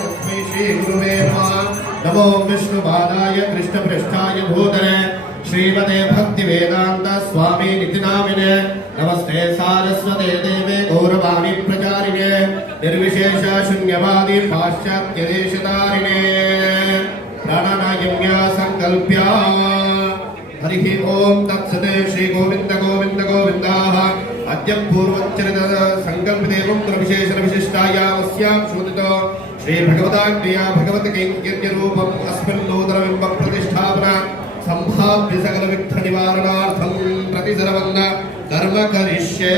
तस्मै श्री गुरुवे नमः। नमो विष्णुपादाय कृष्णपृष्ठाय भूतले श्रीमते भक्तिवेदान्त स्वामी नितिनामिने नमस्ते सारस्वते देवे गौरवाणी प्रचारिणे निर्विशेष शून्यवादी पाश्चात्यदेशतारिणे प्राणानायम्या संकल्प्या हरि ओम तत्सते श्री गोविंद गोविंद गोविंदाः अद्य पूर्वोच्चरित संकल्पदेवं विशेषण विशिष्टायामस्यां शोधितो श्री भगवताज्ञया भगवत कैंकर्य रूपम् अस्मिन् नूतनबिम्ब प्रतिष्ठापना संभाव्य सकल विघ्न निवारणार्थं प्रतिसर्वं कर्म करिष्ये।